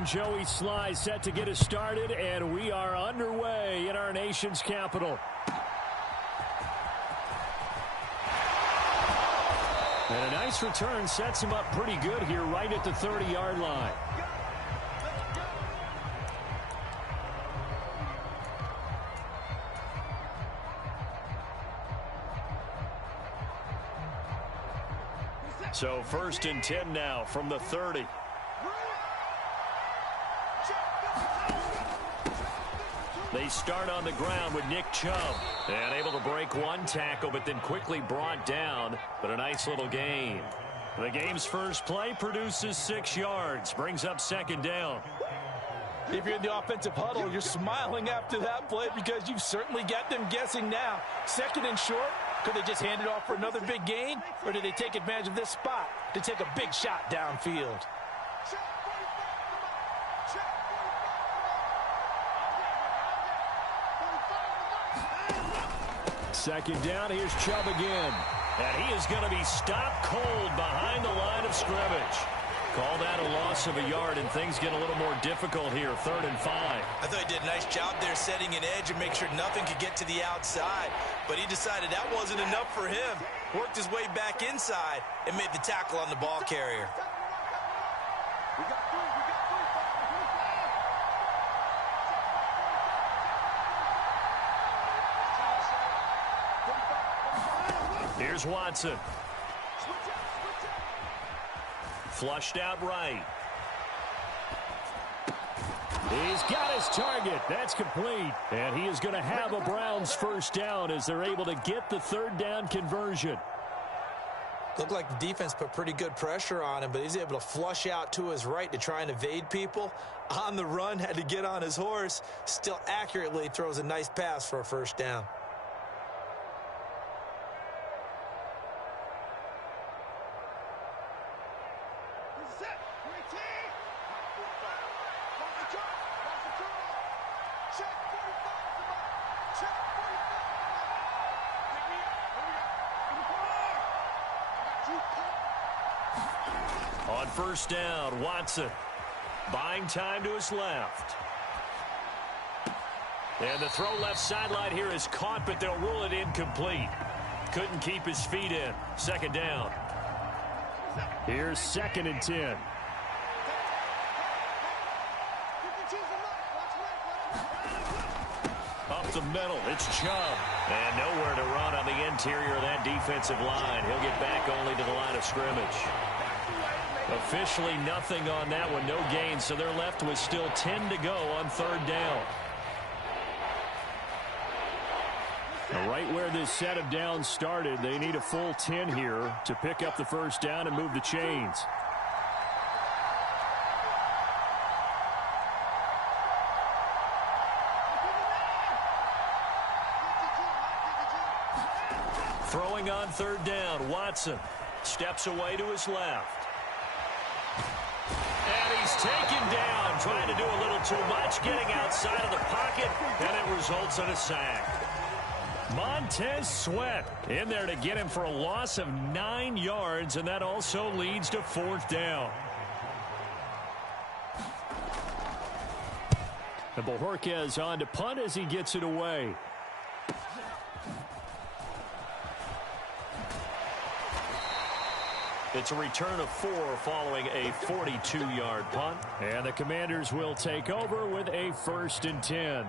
and Joey Sly set to get us started, and we are underway in our nation's capital. And a nice return sets him up pretty good here right at the 30-yard line. So 1st and 10 now from the 30. They start on the ground with Nick Chubb. And able to break one tackle, but then quickly brought down. But a nice little gain. The game's first play produces 6 yards. Brings up 2nd down. If you're in the offensive huddle, you're smiling after that play because you've certainly got them guessing now. 2nd and short. Could they just hand it off for another big gain? Or did they take advantage of this spot to take a big shot downfield? 2nd down, here's Chubb again. And he is going to be stopped cold behind the line of scrimmage. Call that a loss of a yard, and things get a little more difficult here. 3rd and 5. I thought he did a nice job there setting an edge and make sure nothing could get to the outside. But he decided that wasn't enough for him. Worked his way back inside and made the tackle on the ball carrier. Here's Watson. Flushed out right. He's got his target. That's complete. And he is going to have a Browns 1st down as they're able to get the 3rd down conversion. Looked like the defense put pretty good pressure on him, but he's able to flush out to his right to try and evade people. On the run, had to get on his horse. Still accurately throws a nice pass for a 1st down. On 1st down, Watson buying time to his left. And the throw left sideline here is caught, but they'll rule it incomplete. Couldn't keep his feet in. 2nd down. Here's 2nd and 10. Up the middle, it's Chubb. And nowhere to run on the interior of that defensive line. He'll get back only to the line of scrimmage. Officially nothing on that one, no gain, so they're left with still 10 to go on 3rd down. Now, right where this set of downs started, they need a full 10 here to pick up the 1st down and move the chains. Throwing on 3rd down, Watson steps away to his left. And he's taken down, trying to do a little too much, getting outside of the pocket, and it results in a sack. Montez Sweat in there to get him for a loss of 9 yards, and that also leads to 4th down. And Bojorquez on to punt as he gets it away. It's a return of 4 following a 42-yard punt. And the Commanders will take over with a 1st and 10.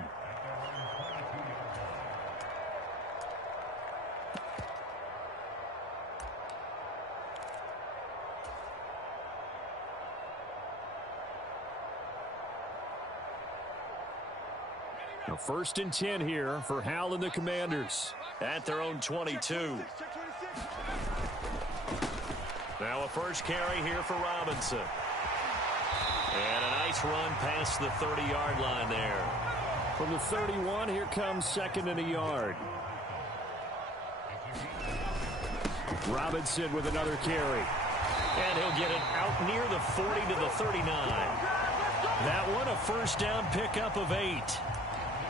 A 1st and 10 here for Hal and the Commanders at their own 22. Now a first carry here for Robinson. And a nice run past the 30-yard line there. From the 31, here comes 2nd and a yard. Robinson with another carry. And he'll get it out near the 40 to the 39. That one a 1st down pickup of 8.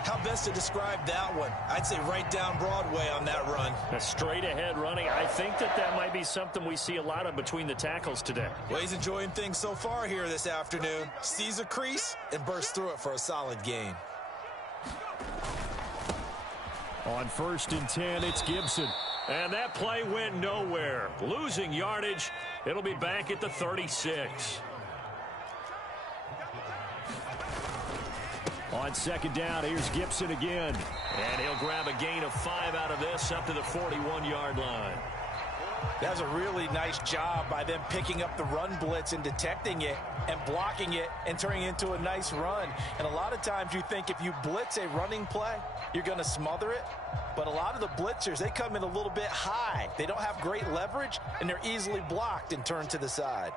How best to describe that one? I'd say right down Broadway on that run. A straight-ahead running. I think that might be something we see a lot of between the tackles today. Well, he's enjoying things so far here this afternoon. Sees a crease and bursts through it for a solid gain. On 1st and 10, it's Gibson. And that play went nowhere. Losing yardage. It'll be back at the 36. On 2nd down, here's Gibson again. And he'll grab a gain of 5 out of this up to the 41-yard line. That's a really nice job by them picking up the run blitz and detecting it and blocking it and turning it into a nice run. And a lot of times you think if you blitz a running play, you're going to smother it. But a lot of the blitzers, they come in a little bit high. They don't have great leverage, and they're easily blocked and turned to the side.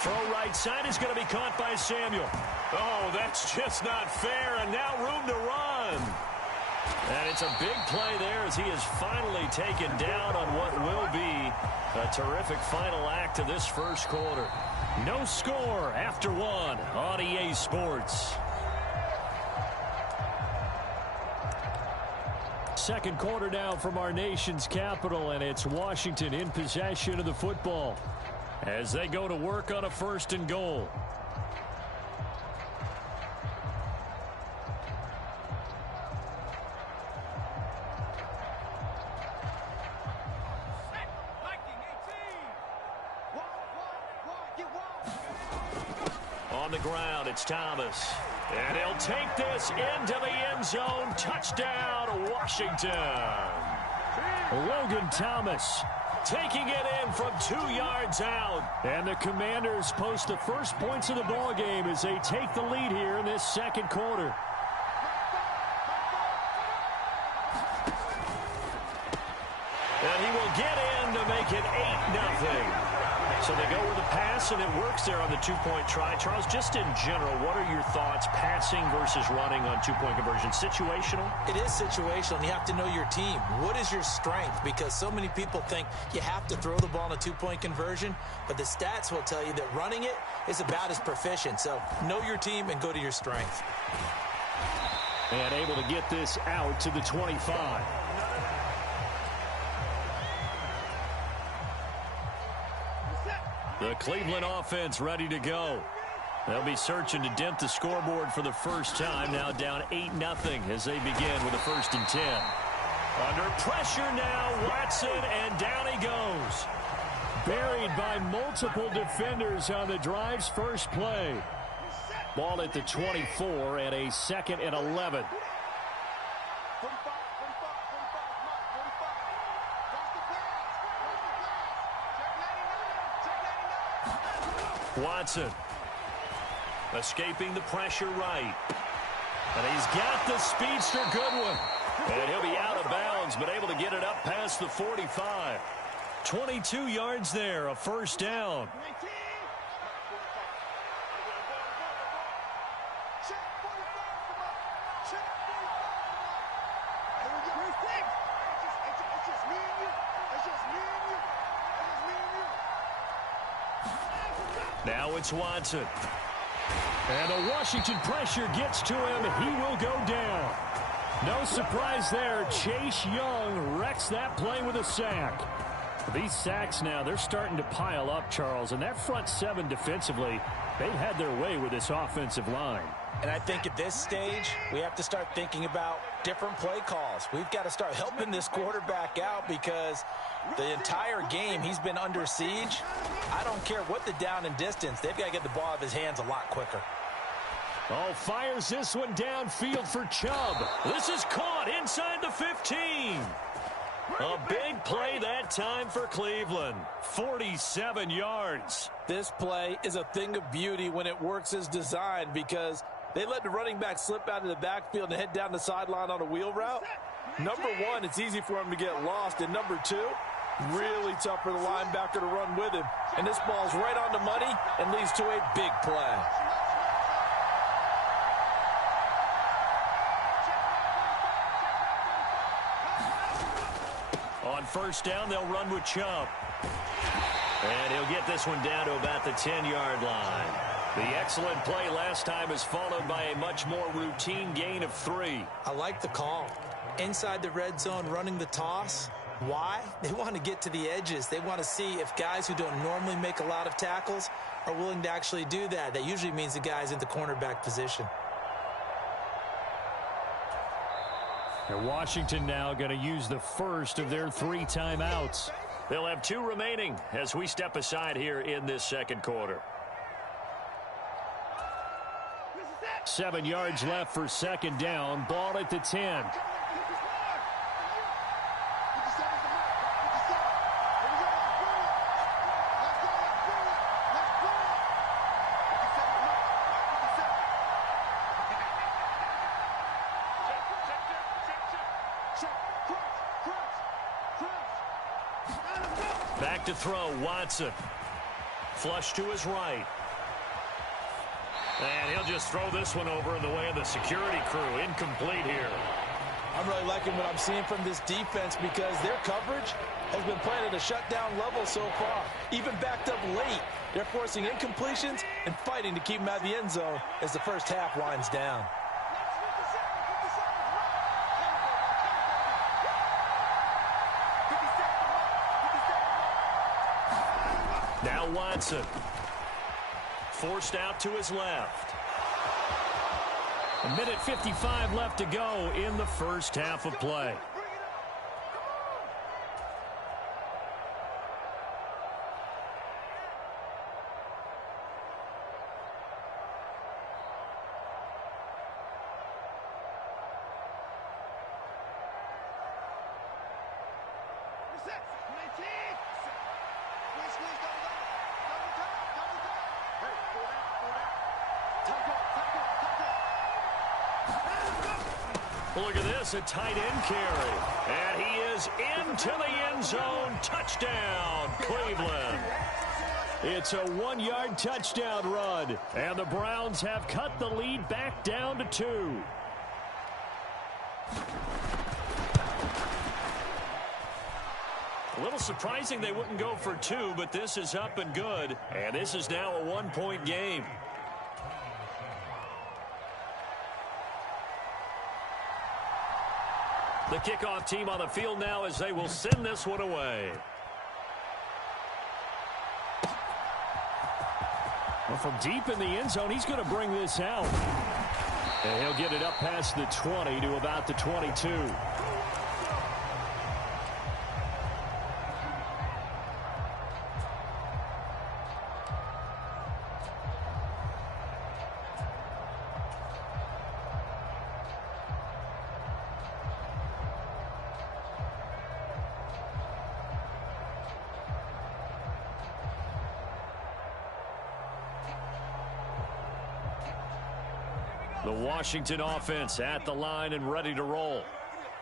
Throw right side is going to be caught by Samuel. Oh, that's just not fair, and now room to run. And it's a big play there as he is finally taken down on what will be a terrific final act of this first quarter. No score after 1 on EA Sports. Second quarter now from our nation's capital, and it's Washington in possession of the football as they go to work on a 1st and goal. On the ground, it's Thomas. And he'll take this into the end zone. Touchdown, Washington. Logan Thomas taking it in from 2 yards out. And the Commanders post the first points of the ball game as they take the lead here in this second quarter. And he will get in to make it 8-0. So they go with a pass, and it works there on the 2-point try. Charles, just in general, what are your thoughts passing versus running on 2-point conversion? Situational? It is situational, and you have to know your team. What is your strength? Because so many people think you have to throw the ball in a 2-point conversion, but the stats will tell you that running it is about as proficient. So know your team and go to your strength. And able to get this out to the 25. The Cleveland offense ready to go. They'll be searching to dent the scoreboard for the first time. Now down 8-0 as they begin with a 1st and 10. Under pressure now, Watson, and down he goes. Buried by multiple defenders on the drive's first play. Ball at the 24 and a 2nd and 11. Watson escaping the pressure right. And he's got the speedster Goodwin. And he'll be out of bounds, but able to get it up past the 45. 22 yards there, a 1st down. Now it's Watson. And the Washington pressure gets to him. He will go down. No surprise there. Chase Young wrecks that play with a sack. These sacks now, they're starting to pile up, Charles. And that front 7 defensively, they've had their way with this offensive line. And I think at this stage, we have to start thinking about different play calls. We've got to start helping this quarterback out because the entire game he's been under siege. I don't care what the down and distance. They've got to get the ball out of his hands a lot quicker. Oh, fires this one downfield for Chubb. This is caught inside the 15. A big play that time for Cleveland. 47 yards. This play is a thing of beauty when it works as designed because they let the running back slip out of the backfield and head down the sideline on a wheel route. Number one, it's easy for him to get lost. And number two, really tough for the linebacker to run with him. And this ball's right on the money and leads to a big play. On 1st down, they'll run with Chubb. And he'll get this one down to about the 10-yard line. The excellent play last time is followed by a much more routine gain of 3. I like the call. Inside the red zone, running the toss. Why? They want to get to the edges. They want to see if guys who don't normally make a lot of tackles are willing to actually do that. That usually means the guy's in the cornerback position. And Washington now going to use the first of their 3 timeouts. They'll have 2 remaining as we step aside here in this second quarter. 7 yards left for second down. Ball at the 10. Back to throw, Watson. Flush to his right. And he'll just throw this one over in the way of the security crew. Incomplete here. I'm really liking what I'm seeing from this defense because their coverage has been playing at a shutdown level so far. Even backed up late, they're forcing incompletions and fighting to keep them out of the end zone as the first half winds down. Now Watson. Forced out to his left. 1:55 left to go in the first half of play. Look at this, a tight end carry. And he is into the end zone. Touchdown, Cleveland. It's a 1-yard touchdown run. And the Browns have cut the lead back down to 2. A little surprising they wouldn't go for 2, but this is up and good. And this is now a 1-point game. The kickoff team on the field now as they will send this one away. Well, from deep in the end zone, he's going to bring this out. And he'll get it up past the 20 to about the 22. The Washington offense at the line and ready to roll.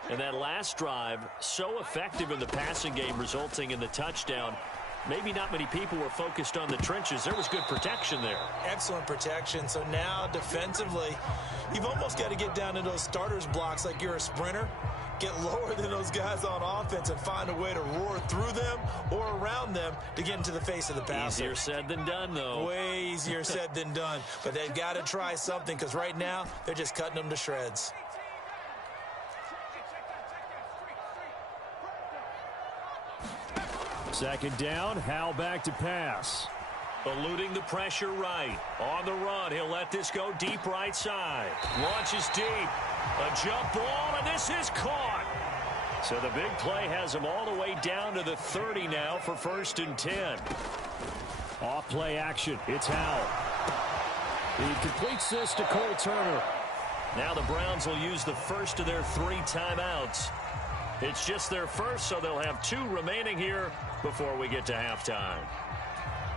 And that last drive, so effective in the passing game, resulting in the touchdown. Maybe not many people were focused on the trenches. There was good protection there. Excellent protection. So now defensively, you've almost got to get down to those starters blocks like you're a sprinter. Get lower than those guys on offense and find a way to roar through them or around them to get into the face of the passer. Easier said than done, though. Way easier said than done. But they've got to try something because right now they're just cutting them to shreds. Second down, Howell back to pass. Eluding the pressure right. On the run, he'll let this go deep right side. Launches deep. A jump ball, and this is caught. So the big play has him all the way down to the 30 now for 1st and 10. Off play action. It's Howell. He completes this to Cole Turner. Now the Browns will use the first of their 3 timeouts. It's just their first, so they'll have 2 remaining here before we get to halftime.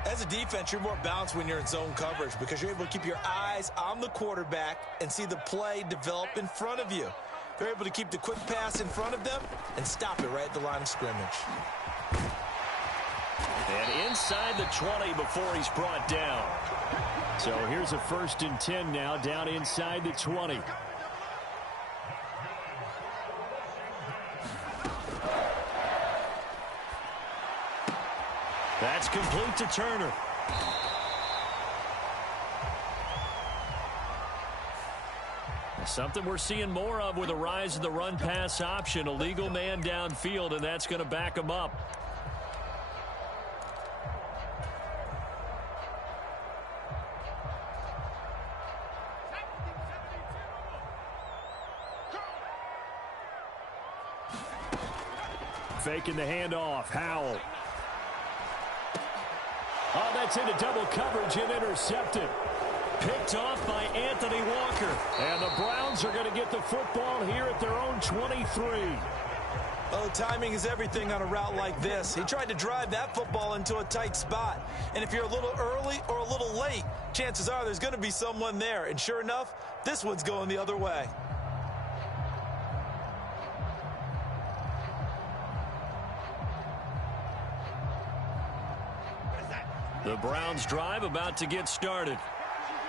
As a defense, you're more balanced when you're in zone coverage because you're able to keep your eyes on the quarterback and see the play develop in front of you. They're able to keep the quick pass in front of them and stop it right at the line of scrimmage. And inside the 20 before he's brought down. So here's a 1st and 10 now, down inside the 20. That's complete to Turner. Something we're seeing more of with the rise of the run-pass option. A legal man downfield, and that's going to back him up. Faking the handoff. Howell. Oh, that's into double coverage and intercepted. Picked off by Anthony Walker. And the Browns are going to get the football here at their own 23. Oh, timing is everything on a route like this. He tried to drive that football into a tight spot. And if you're a little early or a little late, chances are there's going to be someone there. And sure enough, this one's going the other way. The Browns drive about to get started.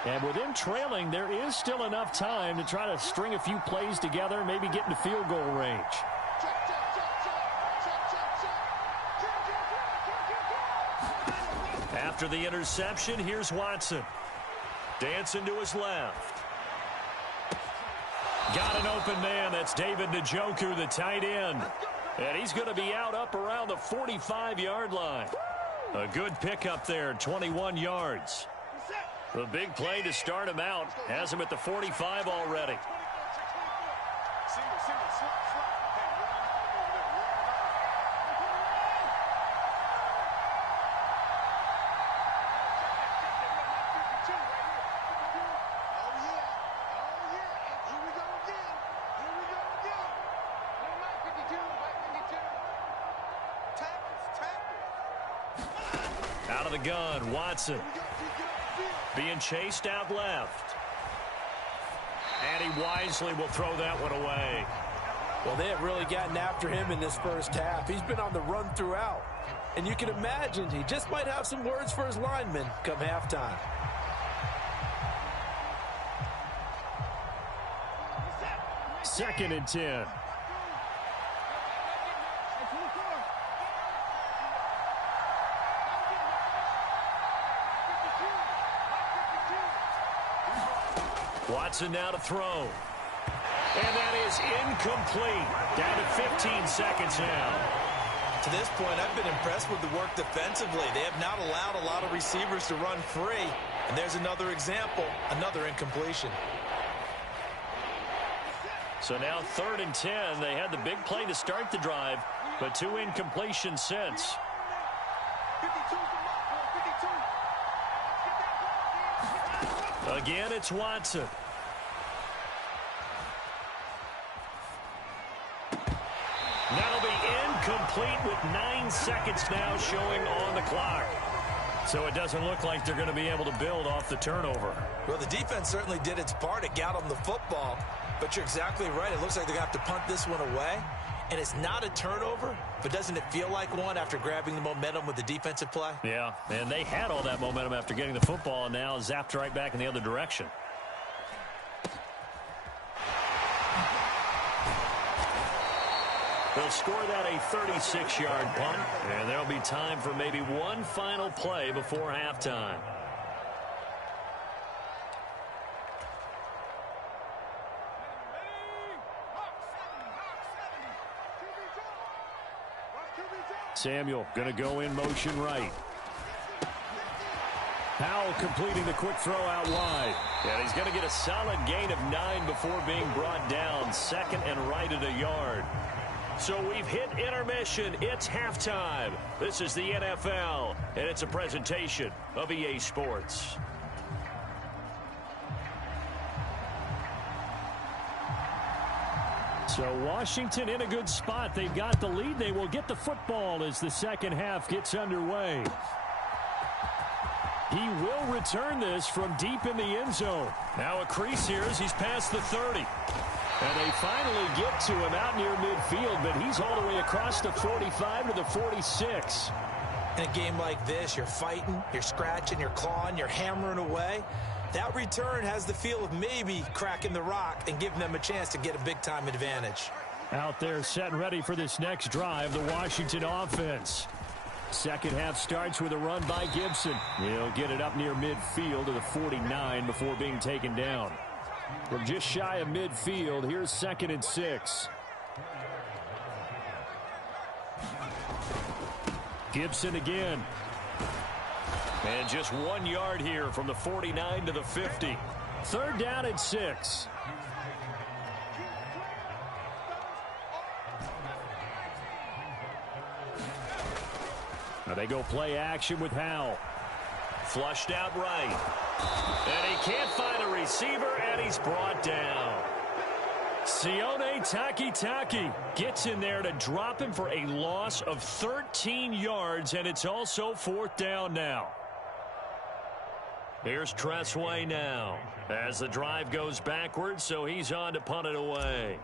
And with them trailing, there is still enough time to try to string a few plays together, maybe get into field goal range. After the interception, here's Watson. Dancing to his left. Got an open man. That's David Njoku, the tight end. And he's going to be out up around the 45-yard line. A good pickup there, 21 yards. The big play to start him out has him at the 45 already. Out of the gun, Watson. Being chased out left. And he wisely will throw that one away. Well, they have really gotten after him in this first half. He's been on the run throughout. And you can imagine he just might have some words for his linemen come halftime. Second and 10. Watson now to throw. And that is incomplete. Down to 15 seconds now. To this point, I've been impressed with the work defensively. They have not allowed a lot of receivers to run free. And there's another example, another incompletion. So now 3rd and 10. They had the big play to start the drive, but 2 incompletions since. Again, it's Watson. That'll be incomplete with 9 seconds now showing on the clock. So it doesn't look like they're going to be able to build off the turnover. Well, the defense certainly did its part. It got them the football. But you're exactly right. It looks like they're going to have to punt this one away. And it's not a turnover, but doesn't it feel like one after grabbing the momentum with the defensive play? Yeah, and they had all that momentum after getting the football, and now zapped right back in the other direction. They'll score that a 36-yard punt, and there'll be time for maybe one final play before halftime. Samuel going to go in motion right. Howell completing the quick throw out wide. And he's going to get a solid gain of 9 before being brought down. 2nd and right at a yard. So we've hit intermission. It's halftime. This is the NFL, and it's a presentation of EA Sports. So Washington in a good spot. They've got the lead. They will get the football as the second half gets underway. He will return this from deep in the end zone. Now a crease here as he's past the 30. And they finally get to him out near midfield, but he's all the way across the 45 to the 46. In a game like this, you're fighting, you're scratching, you're clawing, you're hammering away. That return has the feel of maybe cracking the rock and giving them a chance to get a big-time advantage. Out there set and ready for this next drive, the Washington offense. Second half starts with a run by Gibson. He'll get it up near midfield to the 49 before being taken down. From just shy of midfield, here's 2nd and 6. Gibson again. And just 1 yard here from the 49 to the 50. 3rd down and 6. Now they go play action with Howell. Flushed out right. And he can't find a receiver, and he's brought down. Sione Takitaki gets in there to drop him for a loss of 13 yards, and it's also 4th down now. Here's Tressway now as the drive goes backwards, so he's on to punt it away.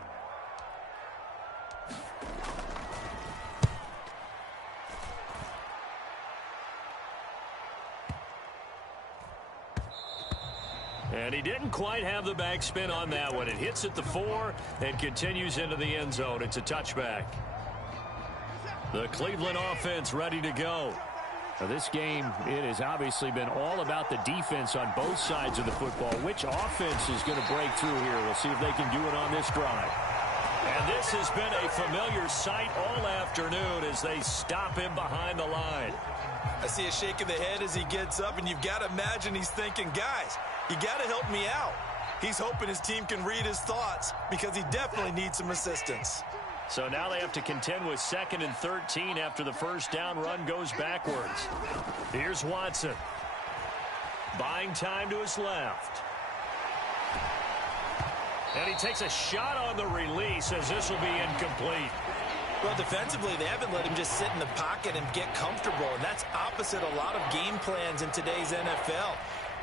And he didn't quite have the backspin on that one. It hits at the 4 and continues into the end zone. It's a touchback. The Cleveland offense ready to go. Now this game, it has obviously been all about the defense on both sides of the football. Which offense is going to break through here? We'll see if they can do it on this drive. And this has been a familiar sight all afternoon as they stop him behind the line. I see a shake of the head as he gets up, and you've got to imagine he's thinking, guys, you got to help me out. He's hoping his team can read his thoughts because he definitely needs some assistance. So now they have to contend with 2nd and 13 after the first down run goes backwards. Here's Watson. Buying time to his left. And he takes a shot on the release as this will be incomplete. Well, defensively, they haven't let him just sit in the pocket and get comfortable, and that's opposite a lot of game plans in today's NFL.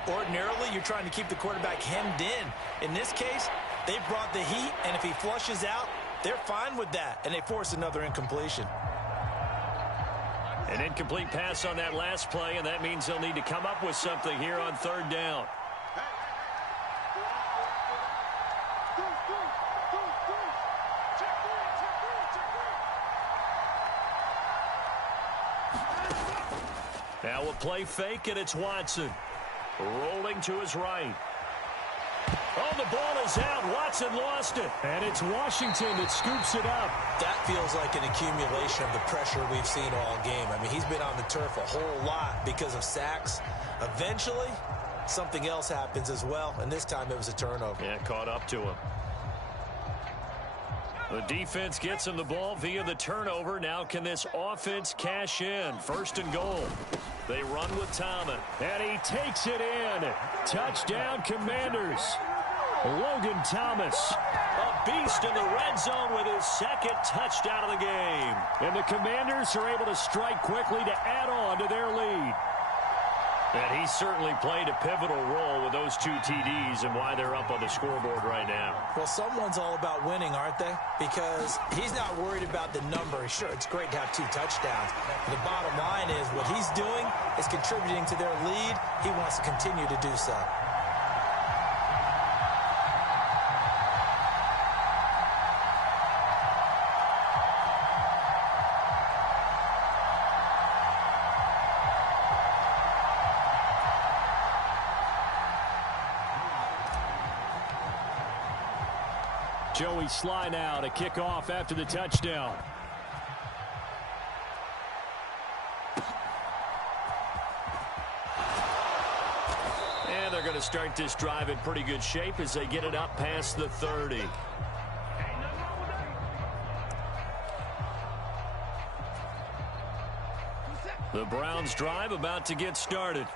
Ordinarily, you're trying to keep the quarterback hemmed in. In this case, they brought the heat, and if he flushes out, they're fine with that, and they force another incompletion. An incomplete pass on that last play, and that means they'll need to come up with something here on 3rd down. Now we'll play fake, and it's Watson. Rolling to his right. Oh, the ball is out. Watson lost it. And it's Washington that scoops it up. That feels like an accumulation of the pressure we've seen all game. I mean, he's been on the turf a whole lot because of sacks. Eventually, something else happens as well, and this time it was a turnover. Yeah, caught up to him. The defense gets him the ball via the turnover. Now can this offense cash in? 1st and goal. They run with Thomas. And he takes it in. Touchdown, Commanders. Logan Thomas, a beast in the red zone with his 2nd touchdown of the game. And the Commanders are able to strike quickly to add on to their lead. And he certainly played a pivotal role with those 2 TDs and why they're up on the scoreboard right now. Well, someone's all about winning, aren't they? Because he's not worried about the number. Sure, it's great to have 2 touchdowns. But the bottom line is what he's doing is contributing to their lead. He wants to continue to do so. Joey Sly now to kick off after the touchdown. And they're going to start this drive in pretty good shape as they get it up past the 30. The Browns drive about to get started.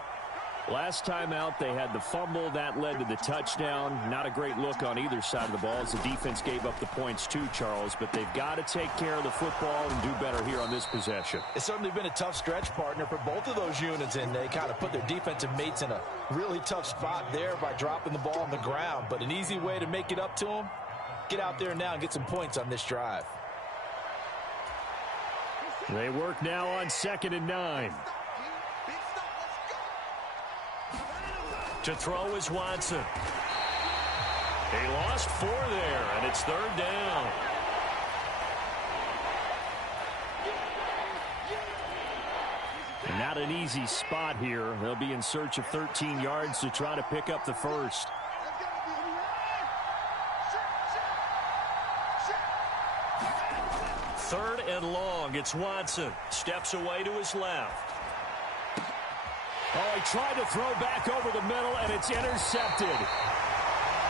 Last time out, they had the fumble. That led to the touchdown. Not a great look on either side of the ball as the defense gave up the points too, Charles. But they've got to take care of the football and do better here on this possession. It's certainly been a tough stretch, partner, for both of those units, and they kind of put their defensive mates in a really tough spot there by dropping the ball on the ground. But an easy way to make it up to them, get out there now and get some points on this drive. They work now on 2nd and 9. To throw is Watson. He lost 4 there, and it's 3rd down. And not an easy spot here. They'll be in search of 13 yards to try to pick up the first. Third and long. It's Watson. Steps away to his left. Oh, he tried to throw back over the middle, and it's intercepted.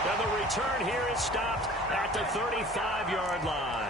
And the return here is stopped at the 35-yard line.